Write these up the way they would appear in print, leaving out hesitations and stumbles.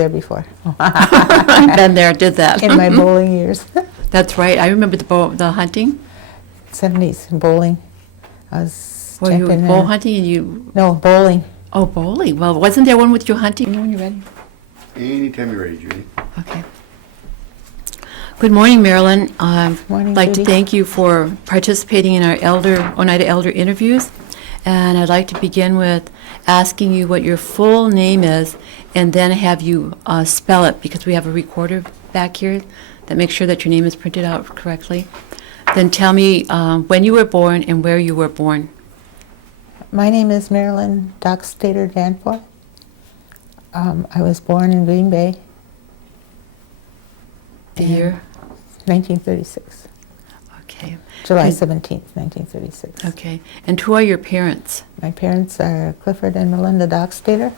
there before. Been there, did that. In my bowling years. That's right. I remember the hunting. 70s, bowling. I was Well, you were champion bow there. hunting and you... No, bowling. Oh, bowling. Well, wasn't there one with you hunting? You know when you're ready. Anytime you're ready, Judy. Okay. Good morning, Marilyn. Morning, I'd like to Judy. thank you for participating in our Oneida Elder interviews. And I'd like to begin with asking you what your full name is and then have you spell it, because we have a recorder back here that makes sure that your name is printed out correctly. Then tell me when you were born and where you were born. My name is Marilyn Danforth. I was born in Green Bay. The year? 1936. Okay. July And- 17th, 1936. Okay. And who are your parents? My parents are Clifford and Melinda Dockstader.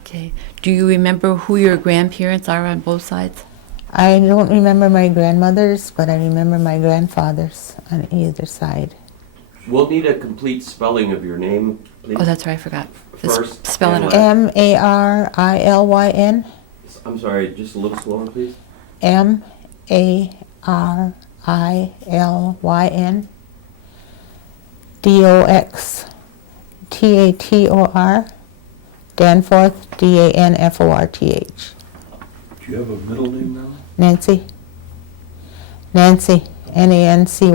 Okay. Do you remember who your grandparents are on both sides? I don't remember my grandmothers, but I remember my grandfathers on either side. We'll need a complete spelling of your name, please. Oh, that's right. I forgot. Just First spell it and out. Marilyn. I'm sorry, just a little slower, please. Marilyn. Doxtator. Danforth, Danforth. Do you have a middle name now? Nancy. Nancy, Nancy.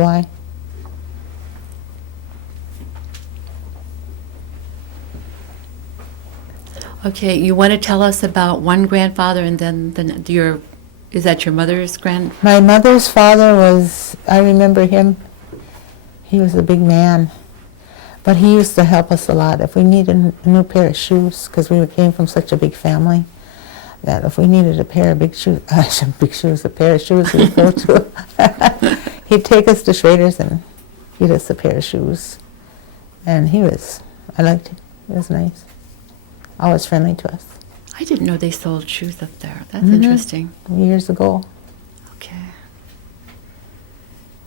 Okay. You want to tell us about one grandfather and then your, is that your mother's My mother's father was, I remember him, he was a big man, but he used to help us a lot. If we needed a new pair of shoes, because we came from such a big family, that if we needed a pair of a pair of shoes, we'd go to, he'd take us to Schrader's and get us a pair of shoes. And I liked him, he was nice, always friendly to us. I didn't know they sold shoes up there. That's Mhm. interesting. Years ago. Okay.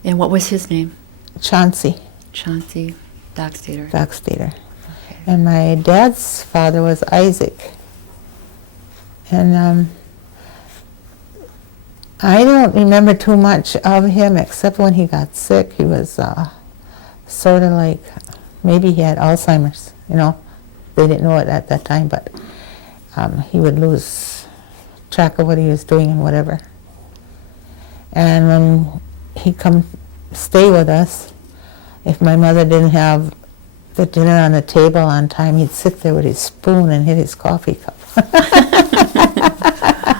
And what was his name? Chauncey Chauncey Dockstader. Dockstader. Okay. And my dad's father was Isaac. And I don't remember too much of him except when he got sick. He was sort of like, maybe he had Alzheimer's, you know. They didn't know it at that time, but he would lose track of what he was doing and whatever. And when he'd come stay with us, if my mother didn't have the dinner on the table on time, he'd sit there with his spoon and hit his coffee cup.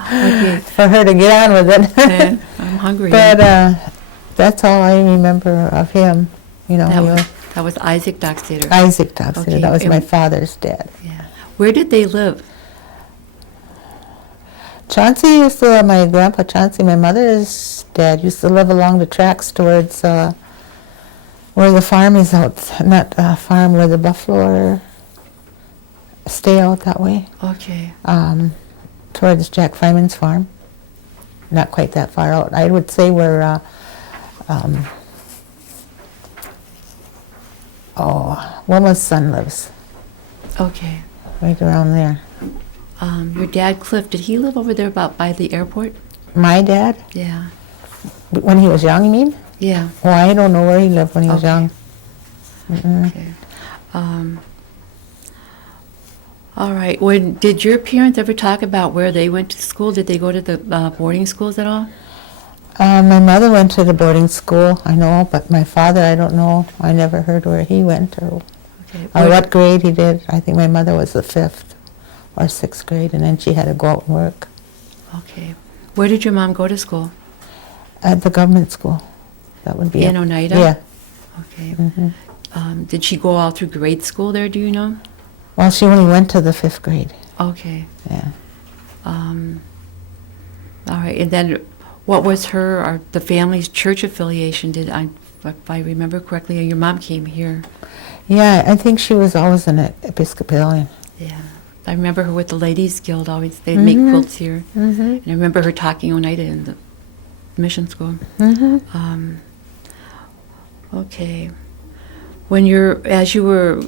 Okay. For her to get on with it. Okay. I'm hungry. But that's all I remember of him. You know, that was Isaac Dockstader. Isaac Dockstader. Okay, That was my and- father's dad. Yeah. Where did they live? Chauncey used to, my grandpa Chauncey, my mother's dad, used to live along the tracks towards where the farm is out. Not farm, where the buffalo are, stay out that way. Okay. Towards Jack Fryman's farm. Not quite that far out. I would say where Wilma's son lives, Okay. right around there. Your dad, Cliff, did he live over there about by the airport? My dad, Yeah. when he was young, you mean? Yeah. Oh, I don't know where he lived when he was Okay. young. Mm-mm. Okay. All right. Did your parents ever talk about where they went to school? Did they go to the boarding schools at all? My mother went to the boarding school, I know, but my father, I don't know. I never heard where he went or Okay. what grade he did. I think my mother was the 5th or 6th grade, and then she had to go out and work Okay. Where did your mom go to school? at the government school. That would be In it. Oneida? Yeah. Okay. Hmm. Did she go all through grade school there, do you know? Well, she only went to the 5th grade. Okay. Yeah. All right. And then what was the family's church affiliation? If I remember correctly, your mom came here. Yeah, I think she was always an Episcopalian. Yeah. I remember her with the Ladies Guild always. They'd make Mhm. quilts here. Mm-hmm. And I remember her talking Oneida in the mission school. Mm-hmm. Okay. As you were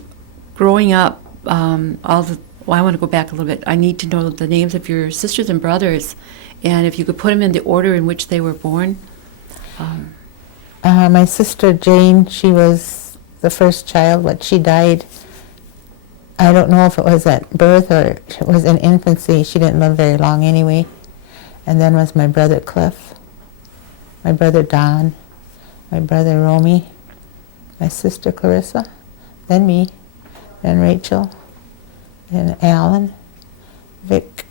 growing up, all the well, I want to go back a little bit. I need to know the names of your sisters and brothers, and if you could put them in the order in which they were born. My sister Jane, she was the first child, but she died. I don't know if it was at birth or it was in infancy. She didn't live very long anyway. And then was my brother Cliff, my brother Don, my brother Romy, my sister Clarissa, then me, then Rachel, then Alan, Vic,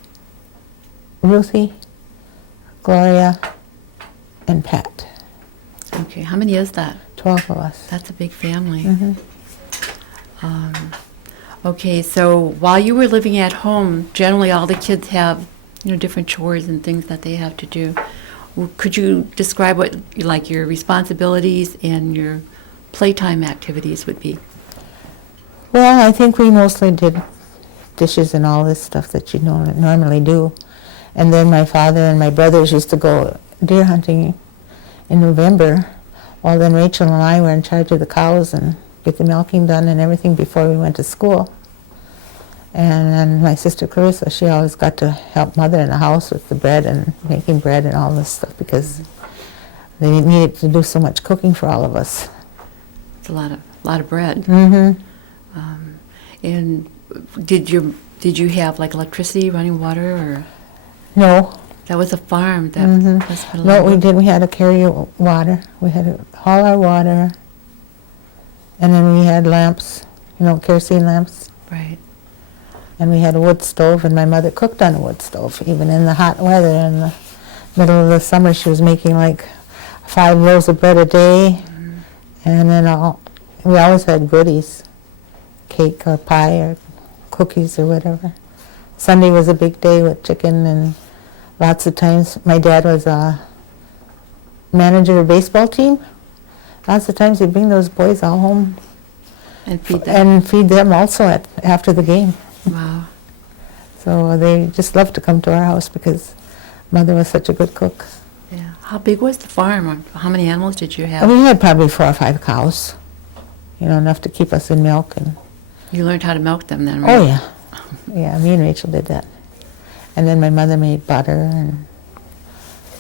Ruthie, Gloria, and Pat. Okay, how many is that? 12 of us. That's a big family. Mhm. Okay, so while you were living at home, generally all the kids have, different chores and things that they have to do. Could you describe what, like, your responsibilities and your playtime activities would be? Well, I think we mostly did dishes and all this stuff that you normally do. And then my father and my brothers used to go deer hunting in November. Well, then Rachel and I were in charge of the cows and get the milking done and everything before we went to school. And then my sister Clarissa, she always got to help Mother in the house with the bread and making bread and all this stuff because they needed to do so much cooking for all of us. It's a lot of bread. Mm-hmm. And did you have like electricity, running water, or No. that was a farm? That Mhm. must have been a No, lot we of- did. We had to carry water. We had to haul our water. And then we had lamps, kerosene lamps. Right. And we had a wood stove, and my mother cooked on a wood stove, even in the hot weather. In the middle of the summer, she was making like 5 loaves of bread a day. And then we always had goodies, cake or pie or cookies or whatever. Sunday was a big day with chicken, and lots of times my dad was a manager of a baseball team. Lots of times he'd bring those boys all home And feed them. and feed them also after the game. Wow. So they just loved to come to our house because Mother was such a good cook. Yeah. How big was the farm? Or how many animals did you have? And we had probably 4 or 5 cows, enough to keep us in milk. And You learned how to milk them then, right? oh yeah, yeah, me and Rachel did that. And then my mother made butter, and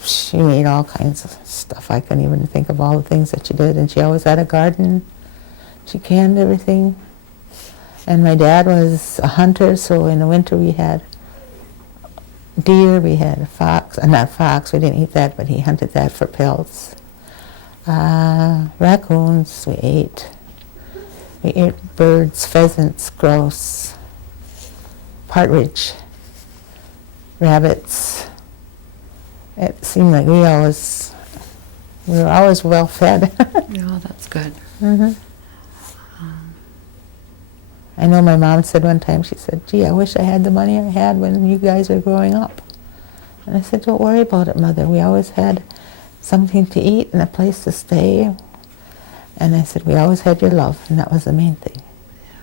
she made all kinds of stuff. I couldn't even think of all the things that she did. And she always had a garden. She canned everything. And my dad was a hunter, so in the winter we had deer, we had fox, not fox, we didn't eat that, but he hunted that for pelts. Raccoons we ate. We ate birds, pheasants, grouse, partridge, rabbits. It seemed like we were always well fed. Oh, that's good. hmm I know my mom said one time, she said, gee, I wish I had the money I had when you guys were growing up. And I said, don't worry about it, Mother. We always had something to eat and a place to stay. And I said, we always had your love, and that was the main thing,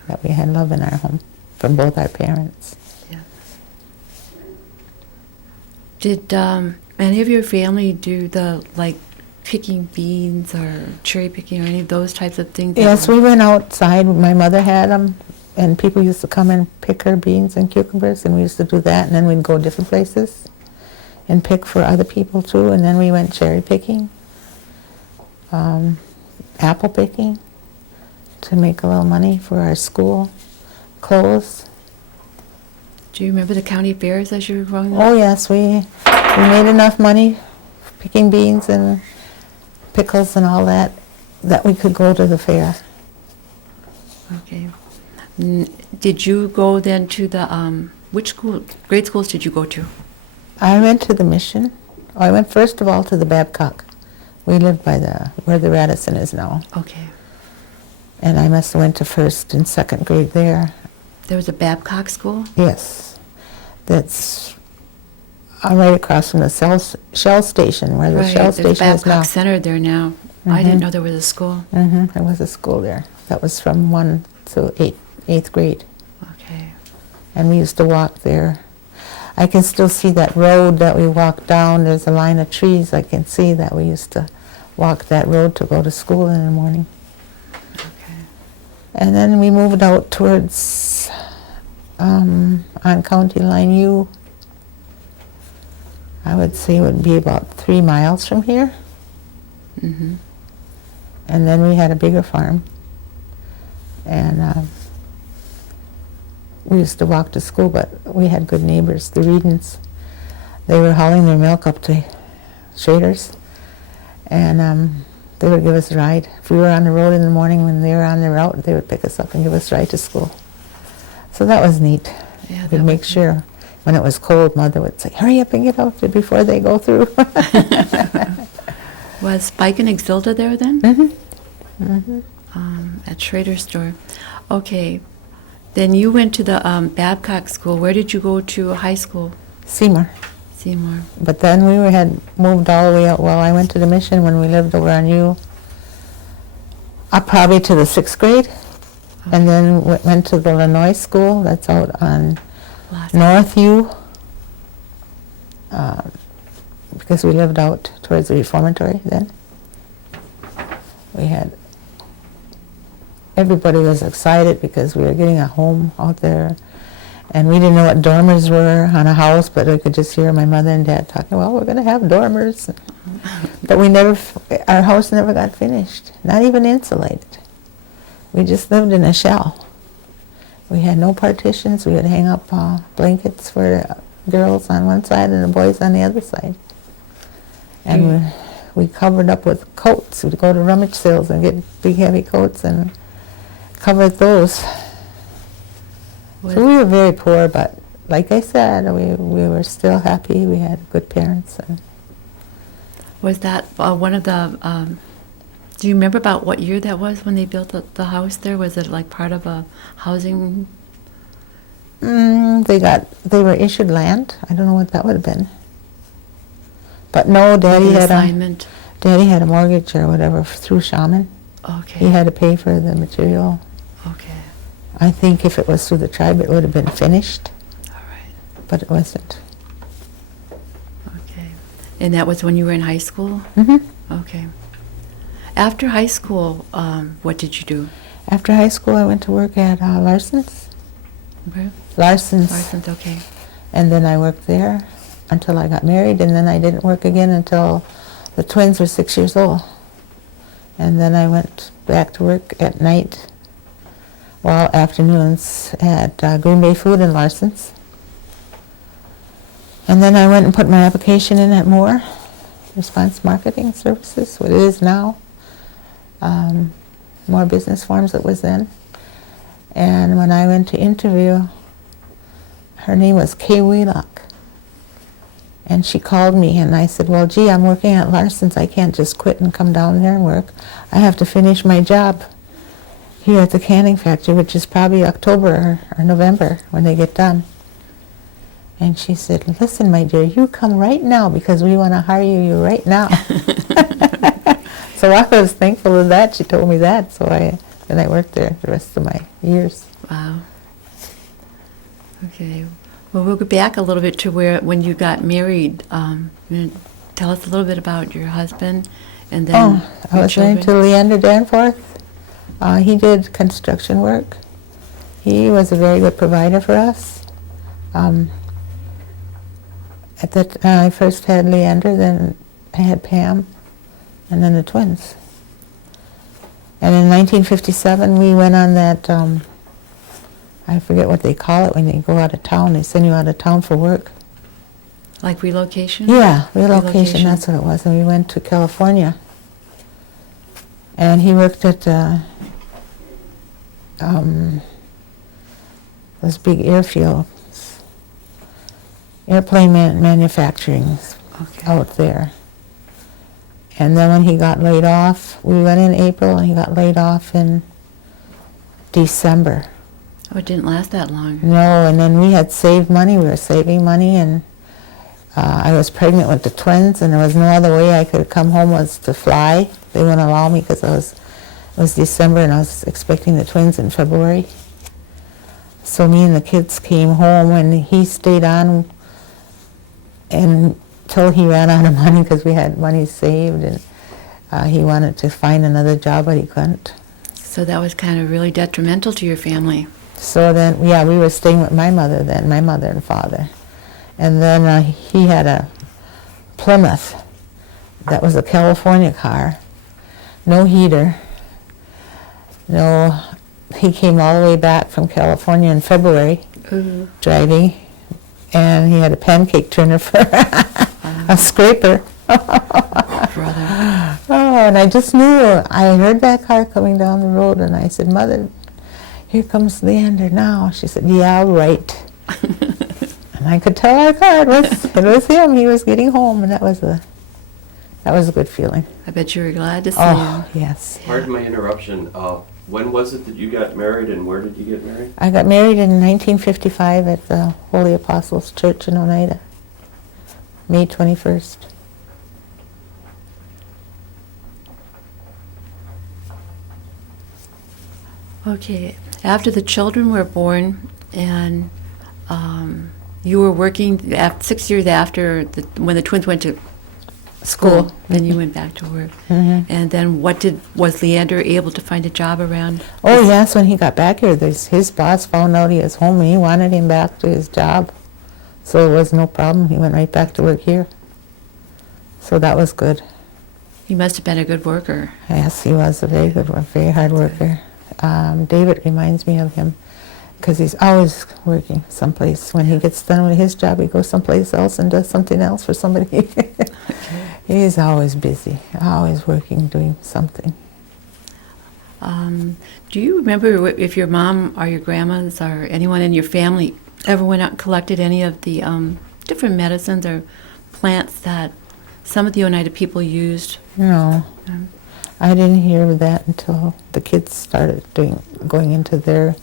that we had love in our home from both our parents. Yeah. Did any of your family do the, like, picking beans or cherry picking or any of those types of things? Yes, we went outside. My mother had them, and people used to come and pick her beans and cucumbers, and we used to do that, and then we'd go different places and pick for other people too, and then we went cherry picking, apple picking to make a little money for our school clothes. Do you remember the county fairs as you were growing up? Oh yes, we made enough money picking beans and pickles and all that we could go to the fair. Okay. Did you go then to the, which grade schools did you go to? I went to the mission. I went first of all to the Babcock. We lived by where the Radisson is now. Okay. And I must have went to first and second grade there. There was a Babcock school? Yes. That's right across from the Shell station, where the Right, Shell there's station is now. Babcock Center there now. I didn't know there was a school. There was a school there. That was from 1 to 8th grade. Okay. And we used to walk there. I can still see that road that we walked down. There's a line of trees. I can see that we used to walk that road to go to school in the morning. Okay. And then we moved out towards on County Line U. I would say it would be about 3 miles from here. Mm-hmm. And then we had a bigger farm. And we used to walk to school, but we had good neighbors, the Reedens. They were hauling their milk up to Schrader's, and they would give us a ride. If we were on the road in the morning when they were on their route, they would pick us up and give us a ride to school. So that was neat. Yeah, We'd that make was sure when it was cold, Mother would say, hurry up and get out there before they go through. Was Spike and Exilda there then? Mm-hmm. Mm-hmm. At Schrader's store. Okay. Then you went to the Babcock School. Where did you go to high school? Seymour. Seymour. But then we had moved all the way out. Well, I went to the mission when we lived over on U, up probably to the 6th grade, and then went to the Illinois school. That's out on North U, because we lived out towards the reformatory then. We had, everybody was excited because we were getting a home out there. And we didn't know what dormers were on a house, but we could just hear my mother and dad talking, well, we're going to have dormers. But we never, our house never got finished, not even insulated. We just lived in a shell. We had no partitions. We would hang up blankets for the girls on one side and the boys on the other side. And we covered up with coats. We'd go to rummage sales and get big heavy coats and covered those. So we were very poor, but like I said, we were still happy. We had good parents. And Was that one of the, do you remember about what year that was when they built the house there? Was it like part of a housing? they were issued land. I don't know what that would have been. But no, Daddy had a mortgage or whatever through Shaman. Okay. He had to pay for the material. Okay. I think if it was through the tribe, it would have been finished, All right. but it wasn't. Okay. And that was when you were in high school? Mm-hmm. Okay. After high school, what did you do? After high school, I went to work at Larson's. Where? Larson's. Parsons, okay. And then I worked there until I got married, and then I didn't work again until the twins were 6 years old. And then I went back to work at night, well, afternoons at Green Bay Food and Larson's. And then I went and put my application in at Moore, Response Marketing Services, what it is now. More Business Forms it was then. And when I went to interview, her name was Kay Wheelock. And she called me and I said, well, gee, I'm working at Larson's. I can't just quit and come down there and work. I have to finish my job here at the canning factory, which is probably October or November when they get done. And she said, listen, my dear, you come right now because we want to hire you right now. So I was thankful of that. She told me that. So then I worked there the rest of my years. Wow. Okay. Well, we'll go back a little bit to when you got married. Tell us a little bit about your husband, and then I was married to Marilyn Danforth. He did construction work. He was a very good provider for us. At that, I first had Leander, then I had Pam, and then the twins. And in 1957, we went on that, I forget what they call it when they go out of town. They send you out of town for work. Like relocation? Yeah, relocation, that's what it was. And we went to California. And he worked at those big airfields, airplane manufacturing out there. And then when he got laid off, we went in April and he got laid off in December. Oh, it didn't last that long. No, and then we had saved money. We were saving money, and I was pregnant with the twins, and there was no other way I could come home was to fly. They wouldn't allow me because it was December, and I was expecting the twins in February. So me and the kids came home, and he stayed on until he ran out of money because we had money saved, and he wanted to find another job, but he couldn't. So that was kind of really detrimental to your family. So then, yeah, we were staying with my mother then, my mother and father. And then he had a Plymouth that was a California car, no heater, no, he came all the way back from California in February, Ooh. driving, and he had a pancake turner for a scraper. Brother. Oh, and I just knew, I heard that car coming down the road, and I said, Mother, here comes Leander now. She said, yeah, right. And I could tell our car, it was him. He was getting home, and that was a good feeling. I bet you were glad to see Oh, him. yes. Pardon my interruption. When was it that you got married, and where did you get married? I got married in 1955 at the Holy Apostles Church in Oneida, May 21st. Okay. After the children were born, and you were working 6 years after when the twins went to school, then you went back to work. Mhm. And then was Leander able to find a job around? Oh, yes, when he got back here, his boss found out he was home, and he wanted him back to his job. So it was no problem. He went right back to work here. So that was good. He must have been a good worker. Yes, he was a very good one, very hard worker. David reminds me of him because he's always working someplace. When he gets done with his job, he goes someplace else and does something else for somebody. He's always busy, always working, doing something. Do you remember if your mom or your grandmas or anyone in your family ever went out and collected any of the different medicines or plants that some of the Oneida people used? No, I didn't hear that until the kids started going into their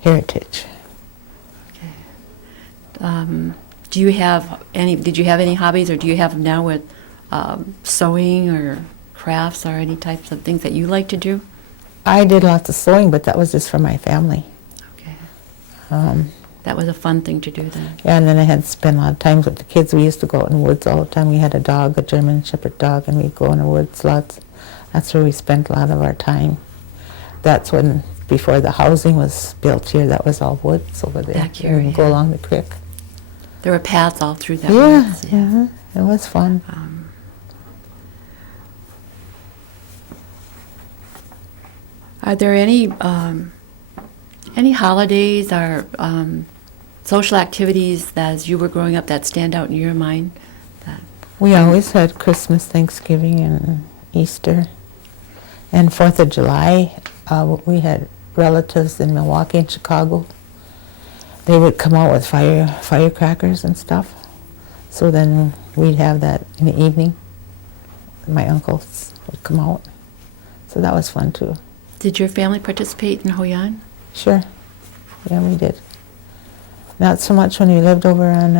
heritage. Did you have any hobbies, or do you have them now with sewing or crafts or any types of things that you like to do? I did lots of sewing, but that was just for my family. Okay. That was a fun thing to do then. Yeah, and then I had to spend a lot of times with the kids. We used to go out in the woods all the time. We had a dog, a German Shepherd dog, and we'd go in the woods lots. That's where we spent a lot of our time. That's when, before the housing was built here, that was all woods over there. Back here, And go yeah. along the creek. There were paths all through that Yeah, woods. it was fun. Are there any holidays or social activities that, as you were growing up, that stand out in your mind? We always had Christmas, Thanksgiving, and Easter. And 4th of July, we had relatives in Milwaukee and Chicago. They would come out with firecrackers and stuff. So then we'd have that in the evening. My uncles would come out. So that was fun too. Did your family participate in Hoyan? Sure. Yeah, we did. Not so much when we lived over on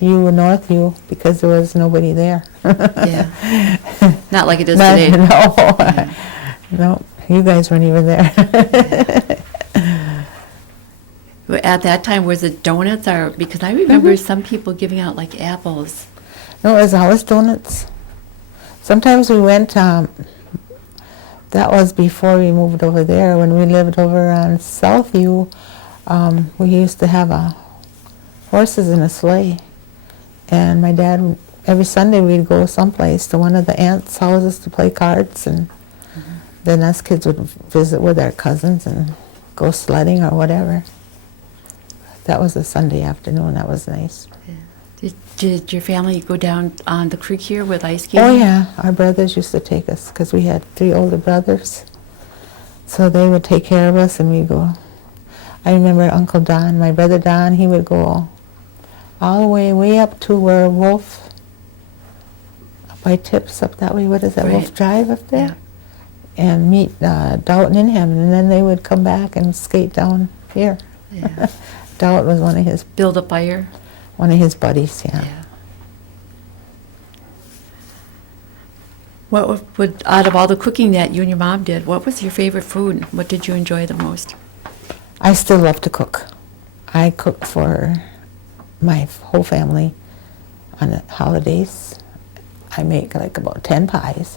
North U, because there was nobody there. Yeah. Not like it is Not- today. No. No, you guys weren't even there. At that time, was it donuts, or because I remember some people giving out like apples? No, it was always donuts. Sometimes we went, that was before we moved over there. When we lived over on Southview, we used to have horses in a sleigh. And my dad, every Sunday we'd go someplace to one of the aunts' houses to play cards, and then us kids would visit with our cousins and go sledding or whatever. That was a Sunday afternoon. That was nice. Did your family go down on the creek here with ice skating? Oh, yeah. Our brothers used to take us because we had 3 older brothers. So they would take care of us, and we'd go. I remember Uncle Don, my brother Don, he would go all the way up to where Wolf, up by Tips, up that way. What is that, Right. Wolf Drive up there? Yeah. And meet Dalton in him, and then they would come back and skate down here. Yeah. Dalton was one of his Build a fire? buddies, yeah. What would, out of all the cooking that you and your mom did, what was your favorite food? What did you enjoy the most? I still love to cook. I cook for my whole family on the holidays. I make like about 10 pies.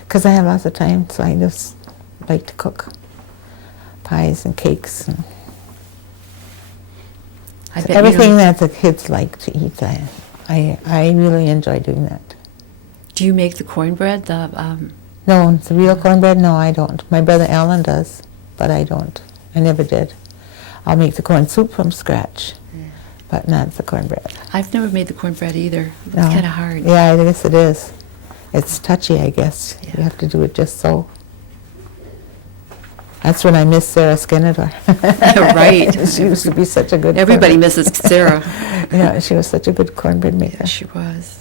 Because I have lots of time, so I just like to cook pies and cakes. And I bet you Everything don't- that the kids like to eat, I really enjoy doing that. Do you make the cornbread? No, the real cornbread, no, I don't. My brother Alan does, but I don't. I never did. I'll make the corn soup from scratch, but not the cornbread. I've never made the cornbread either. It's No. kind of hard. Yeah, I guess it is. It's touchy, I guess. Yeah. You have to do it just so. That's when I miss Sarah Skinner. Right. She used to be such a good Everybody cornbread- misses Sarah. Yeah, she was such a good cornbread maker. Yeah, she was.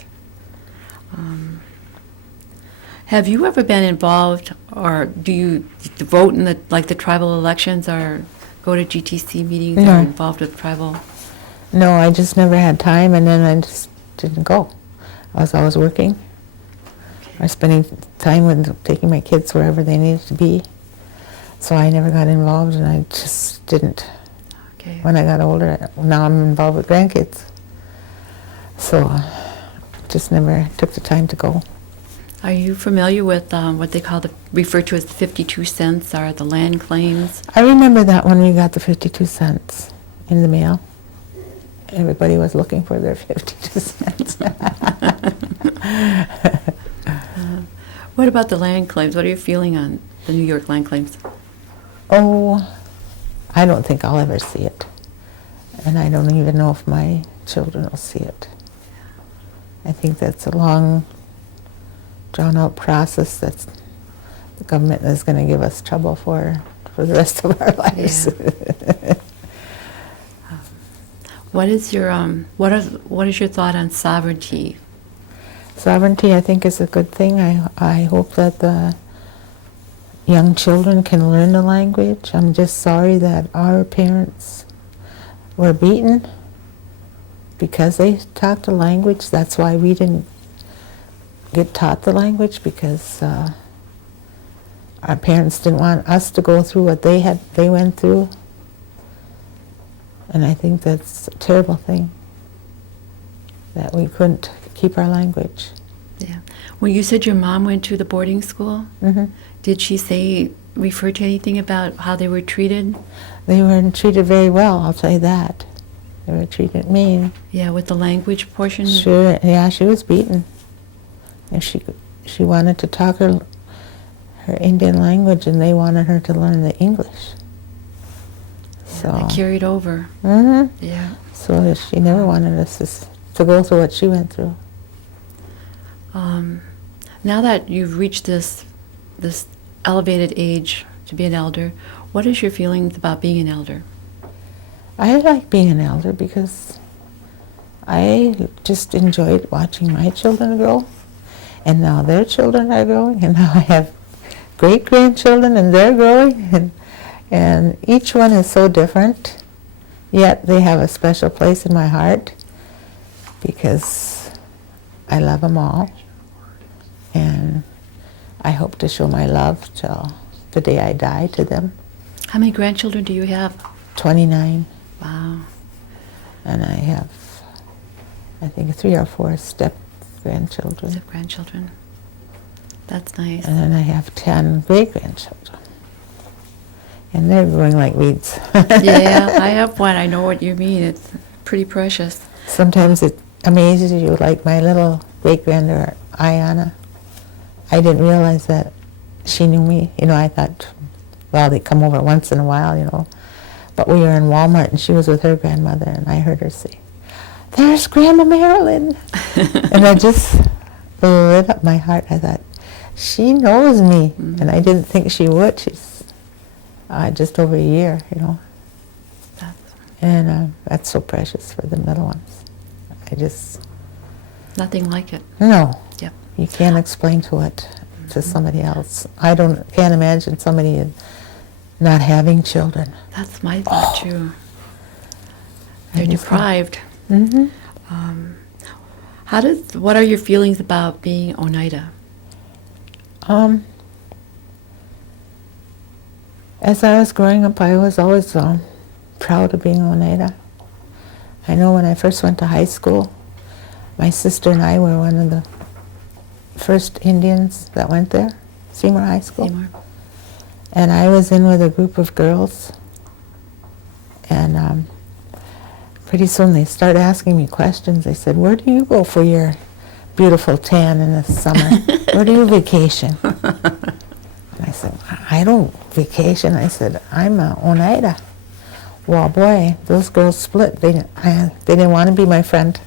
Have you ever been involved, or do you vote in the tribal elections, or go to GTC meetings, No. or involved with tribal? No, I just never had time, and then I just didn't go. I was always working or spending time with taking my kids wherever they needed to be. So I never got involved, and I just didn't. Okay. When I got older, now I'm involved with grandkids. So just never took the time to go. Are you familiar with what they refer to as the 52 cents, or the land claims? I remember that when we got the 52 cents in the mail. Everybody was looking for their 52 cents. What about the land claims? What are you feeling on the New York land claims? Oh, I don't think I'll ever see it. And I don't even know if my children will see it. I think that's a long, drawn-out process that the government is going to give us trouble for the rest of our lives. Yeah. What is your what is your thought on sovereignty? Sovereignty, I think, is a good thing. I hope that the young children can learn the language. I'm just sorry that our parents were beaten because they talked the language. That's why we didn't get taught the language, because our parents didn't want us to go through what they went through. And I think that's a terrible thing, that we couldn't keep our language. Yeah. Well, you said your mom went to the boarding school. Hmm. Did she refer to anything about how they were treated? They weren't treated very well, I'll tell you that. They were treated mean. Yeah, with the language portion? Sure, yeah, she was beaten. And she wanted to talk her Indian language, and they wanted her to learn the English. So, That carried over. Yeah. So she never wanted us to go through what she went through. Now that you've reached this elevated age to be an elder, what is your feelings about being an elder? I like being an elder because I just enjoyed watching my children grow, and now their children are growing, and now I have great-grandchildren, and they're growing, and each one is so different, yet they have a special place in my heart because I love them all, and I hope to show my love till the day I die to them. How many grandchildren do you have? 29. Wow. And I have, I think, 3 or 4 step-grandchildren. Grandchildren. That's nice. And then I have 10 great-grandchildren. And they're growing like weeds. Yeah, I have one. I know what you mean. It's pretty precious. Sometimes it amazes you, like my little great-granddaughter, Ayana. I didn't realize that she knew me. You know, I thought, well, they come over once in a while, you know. But we were in Walmart, and she was with her grandmother, and I heard her say, "There's Grandma Marilyn." And I just lit up my heart. I thought, she knows me. Mm-hmm. And I didn't think she would. She's just over a year, you know. And that's so precious for the little ones. I just, Nothing like it. no. Yep. You can't explain to somebody else. Can't imagine somebody not having children. That's my thought too. They're And it's deprived. Mm-hmm. What are your feelings about being Oneida? As I was growing up, I was always proud of being Oneida. I know when I first went to high school, my sister and I were one of the first Indians that went there, Seymour High School. Seymour. And I was in with a group of girls, and pretty soon they start asking me questions. They said, "Where do you go for your beautiful tan in the summer? Where do you vacation?" And I said, "I don't vacation." I said, "I'm a Oneida." Well, boy, those girls split. They didn't want to be my friend.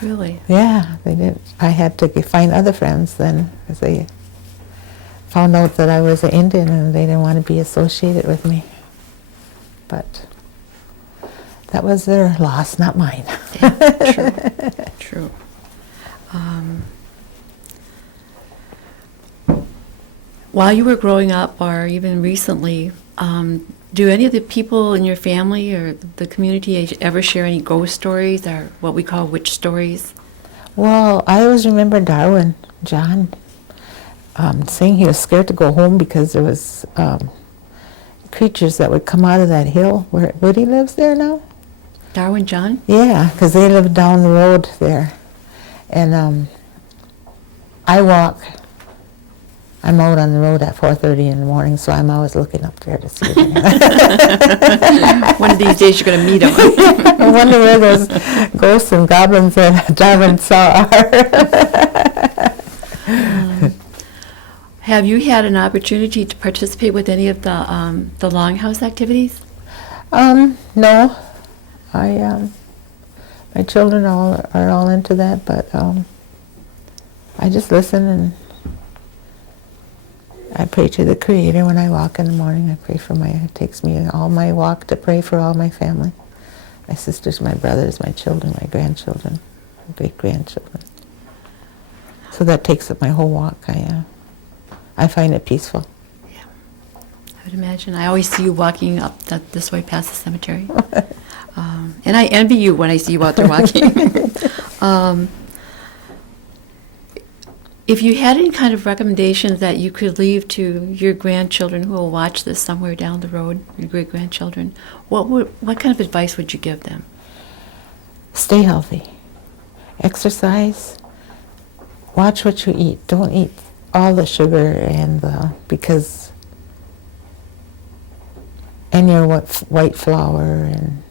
Really? Yeah, they did. I had to find other friends then, because they found out that I was an Indian and they didn't want to be associated with me. But that was their loss, not mine. True. True. While you were growing up, or even recently, do any of the people in your family or the community ever share any ghost stories, or what we call witch stories? Well, I always remember Darwin, John, saying he was scared to go home because there was creatures that would come out of that hill. Where Woody lives there now? Darwin John? Yeah, because they live down the road there. And I walk. I'm out on the road at 4:30 in the morning, so I'm always looking up there to see them. One of these days you're going to meet him. I wonder where those ghosts and goblins that Darwin saw are. Have you had an opportunity to participate with any of the Longhouse activities? No. My children are all into that, but I just listen and I pray to the Creator when I walk in the morning. I pray for it takes me all my walk to pray for all my family. My sisters, my brothers, my children, my grandchildren, my great-grandchildren. So that takes up my whole walk. I find it peaceful. Yeah, I would imagine. I always see you walking up this way past the cemetery. And I envy you when I see you out there walking. If you had any kind of recommendations that you could leave to your grandchildren who will watch this somewhere down the road, your great-grandchildren, what kind of advice would you give them? Stay healthy. Exercise. Watch what you eat. Don't eat all the sugar and your white flour and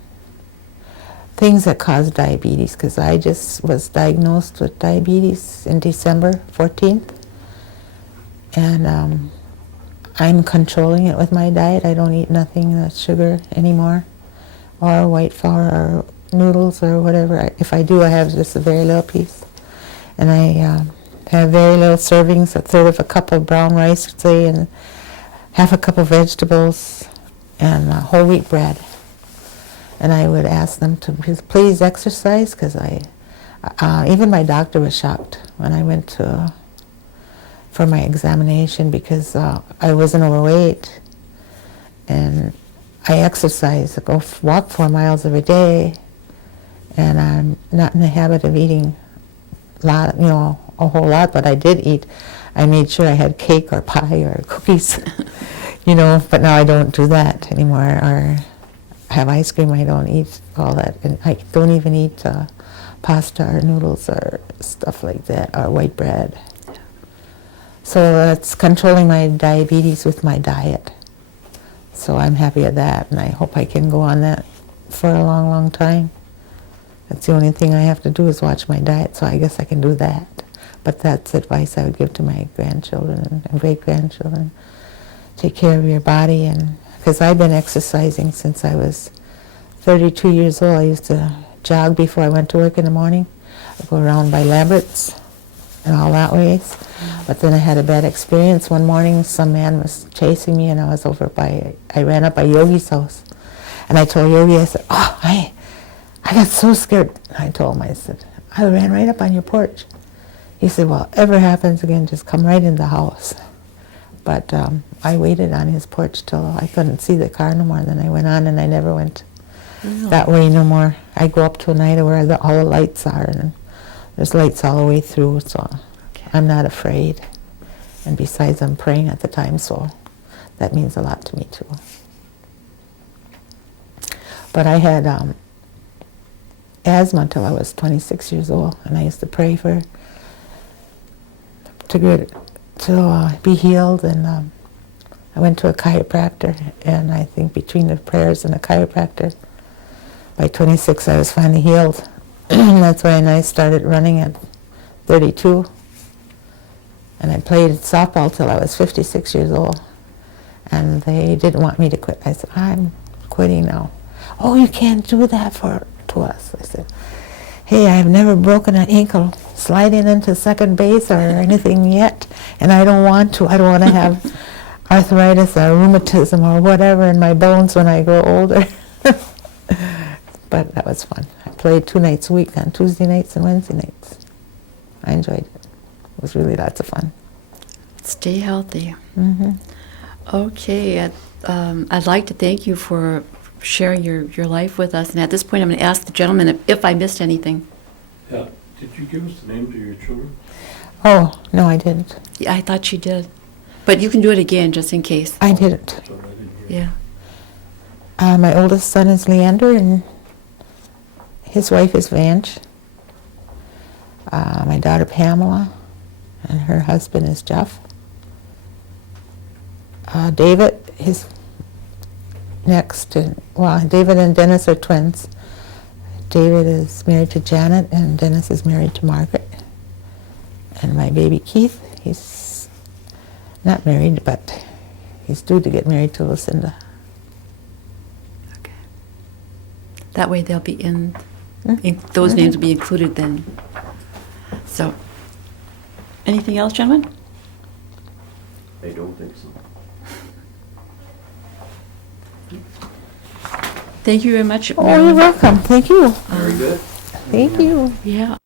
things that cause diabetes, because I just was diagnosed with diabetes in December 14th, and I'm controlling it with my diet. I don't eat nothing that's sugar anymore, or white flour, or noodles, or whatever. If I do, I have just a very little piece, and I have very little servings, a third of a cup of brown rice, say, and half a cup of vegetables, and whole wheat bread. And I would ask them to please exercise, because even my doctor was shocked when I went for my examination, because I wasn't overweight, and I exercise. I go walk 4 miles every day, and I'm not in the habit of eating a whole lot, but I did eat. I made sure I had cake or pie or cookies, but now I don't do that anymore, or have ice cream. I don't eat all that, and I don't even eat pasta or noodles or stuff like that, or white bread. So that's controlling my diabetes with my diet. So I'm happy at that, and I hope I can go on that for a long, long time. That's the only thing I have to do is watch my diet, so I guess I can do that. But that's advice I would give to my grandchildren and great-grandchildren. Take care of your body, and because I've been exercising since I was 32 years old. I used to jog before I went to work in the morning. I'd go around by Lambert's and all that ways. But then I had a bad experience. One morning, some man was chasing me, and I ran up by Yogi's house. And I told Yogi, I said, "Oh, I got so scared." I told him, I said, "I ran right up on your porch." He said, "Well, ever happens again, just come right in the house." But I waited on his porch till I couldn't see the car no more. Then I went on, and I never went that way no more. I go up to Oneida where all the lights are, and there's lights all the way through, so I'm not afraid. And besides, I'm praying at the time, so that means a lot to me too. But I had asthma until I was 26 years old, and I used to pray to be healed, and I went to a chiropractor, and I think between the prayers and the chiropractor, by 26 I was finally healed. That's when I started running at 32. And I played softball till I was 56 years old. And they didn't want me to quit. I said, I'm quitting now. Oh, you can't do that to us. I said, hey, I've never broken an ankle sliding into second base or anything yet, and I don't want to. I don't want to have arthritis or rheumatism or whatever in my bones when I grow older. But that was fun. I played 2 nights a week, on Tuesday nights and Wednesday nights. I enjoyed it. It was really lots of fun. Stay healthy. Mm-hmm. Okay, I'd like to thank you for sharing your life with us. And at this point, I'm going to ask the gentleman if I missed anything. Yeah. Did you give us the names of your children? Oh, no, I didn't. Yeah, I thought you did. But you can do it again, just in case. I didn't. Sorry, I didn't hear. Yeah. My oldest son is Leander, and his wife is Vange. My daughter Pamela, and her husband is Jeff. David is next. David and Dennis are twins. David is married to Janet, and Dennis is married to Margaret. And my baby Keith, he's not married, but he's due to get married to Lucinda. Okay. That way they'll be in Mm-hmm. those names will be included then. So, anything else, gentlemen? I don't think so. Thank you very much. Oh, you're welcome. Thank you. Very good. Thank you. Yeah.